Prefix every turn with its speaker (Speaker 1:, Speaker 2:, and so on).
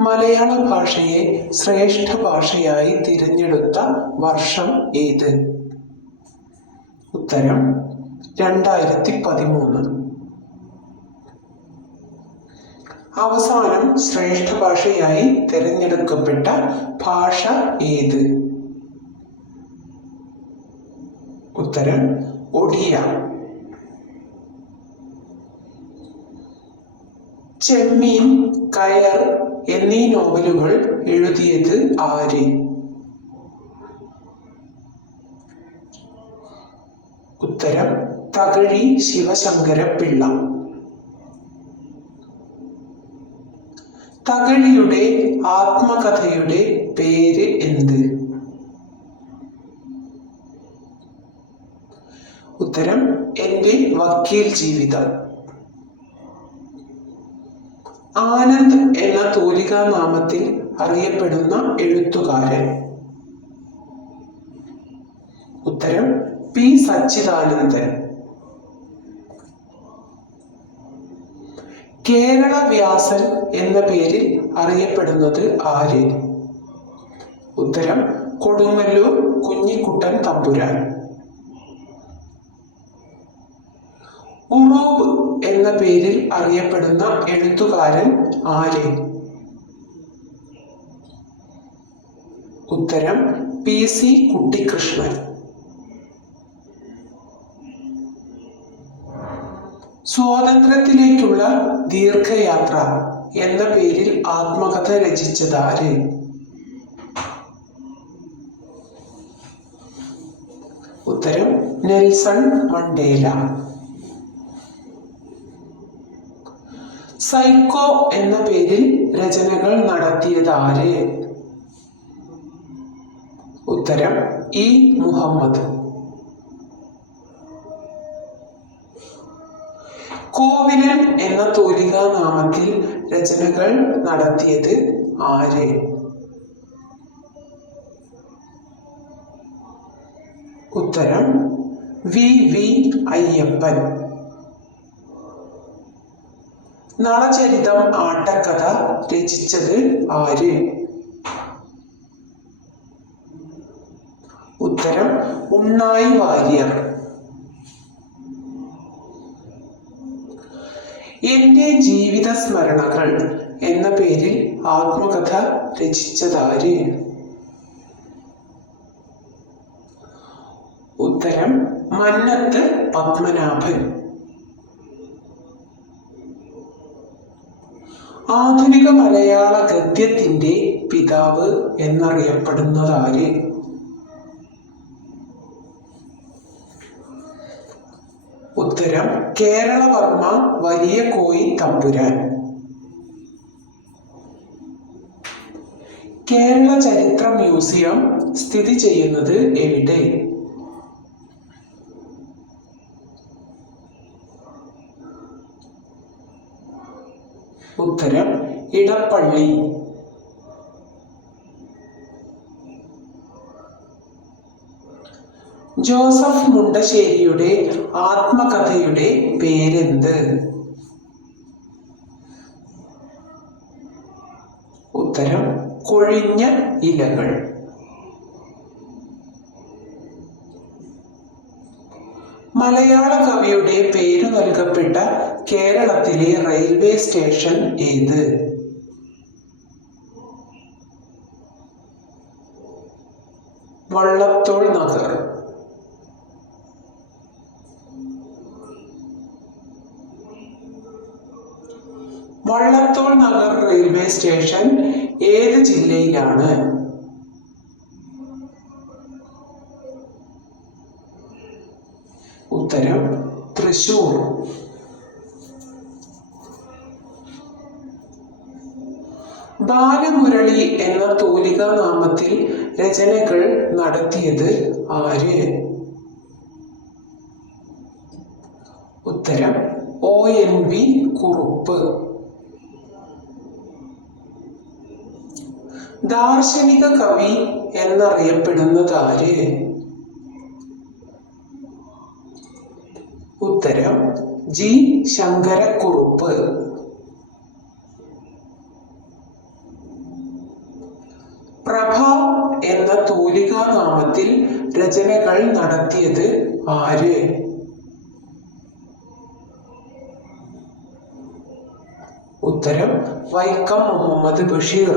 Speaker 1: മലയാള ഭാഷയെ ശ്രേഷ്ഠ ഭാഷയായി തിരഞ്ഞെടുത്ത വർഷം ഏത്? ഉത്തരം രണ്ടായിരത്തി പതിമൂന്ന് അവസാനം ശ്രേഷ്ഠ ഭാഷയായി തിരഞ്ഞെടുക്കപ്പെട്ട ഭാഷ ഏത്? ഉത്തരം ഒഡിയ. ചെമ്മീൻ കയർ എന്നീ നോവലുകൾ എഴുതിയത് ആര്? ഉത്തരം തകഴി ശിവശങ്കര പിള്ള തകഴിയുടെ ആത്മകഥയുടെ പേര് എന്ത്? ഉത്തരം എന്റെ വക്കീൽ ജീവിതം. ആനന്ദ് എന്ന തൂലികാ നാമത്തിൽ അറിയപ്പെടുന്ന എഴുത്തുകാരൻ. ഉത്തരം പി സച്ചിദാനന്ദൻ. കേരള വ്യാസൻ എന്ന പേരിൽ അറിയപ്പെടുന്നത് ആര്? ഉത്തരം കൊടുങ്ങല്ലൂർ കുഞ്ഞിക്കുട്ടൻ തമ്പുരാൻ. ഉറൂബ് എന്ന പേരിൽ അറിയപ്പെടുന്ന എഴുത്തുകാരൻ ആര്? ഉത്തരം പി സി കുട്ടിക്കൃഷ്ണൻ സ്വാതന്ത്ര്യത്തിലേക്കുള്ള ദീർഘയാത്ര എന്ന പേരിൽ ആത്മകഥ രചിച്ചത് ആര്? ഉത്തരം നെൽസൺ മണ്ടേല. സൈക്കോ എന്ന പേരിൽ രചനകൾ നടത്തിയത് ആര് ഉത്തരം ഇ. മുഹമ്മദ്. കോവിലൻ എന്ന തൂലികാ നാമത്തിൽ രചനകൾ നടത്തിയത് ആര്? ഉത്തരം വി. വി. അയ്യപ്പൻ. നളചരിതം ആട്ടക്കഥ രചിച്ചത് ആര്? ഉത്തരം ഉണ്ണായി വാര്യർ. എന്റെ ജീവിത സ്മരണകൾ എന്ന പേരിൽ ആത്മകഥ രചിച്ചതാര്? ഉത്തരം മന്നത്ത് പത്മനാഭൻ. ആധുനിക മലയാള ഗദ്യത്തിന്റെ പിതാവ് എന്നറിയപ്പെടുന്നതാര്? ഉത്തരം കേരളവർമ്മ വലിയ കോയി തമ്പുരാൻ. കേരള ചരിത്ര മ്യൂസിയം സ്ഥിതി ചെയ്യുന്നത് എവിടെ? ഉത്തരം ഇടപ്പള്ളി. ജോസഫ് മുണ്ടശ്ശേരിയുടെ ആത്മകഥയുടെ പേരെന്ത്? ഉത്തരം കൊഴിഞ്ഞ ഇലകൾ. മലയാള കവിയുടെ പേര് നൽകപ്പെട്ട കേരളത്തിലെ റെയിൽവേ സ്റ്റേഷൻ ഏത്? വള്ളത്തോൾ നഗർ. വള്ളത്തോൾ നഗർ റെയിൽവേ സ്റ്റേഷൻ ഏത് ജില്ലയിലാണ്? ഉത്തരം തൃശൂർ. ബാലമുരളി എന്ന തൂലികാ നാമത്തിൽ രചനകൾ നടത്തിയത് ആര്? ഉത്തരം ഒ എൻ വി കുറുപ്പ്. ദാർശനിക കവി എന്നറിയപ്പെടുന്നത് ആര്? ഉത്തരം ജി ശങ്കരക്കുറുപ്പ്. എന്ന തൂലികാനാമത്തിൽ രചനകൾ നടത്തിയത് ആര് ഉത്തരം വൈക്കം മുഹമ്മദ് ബഷീർ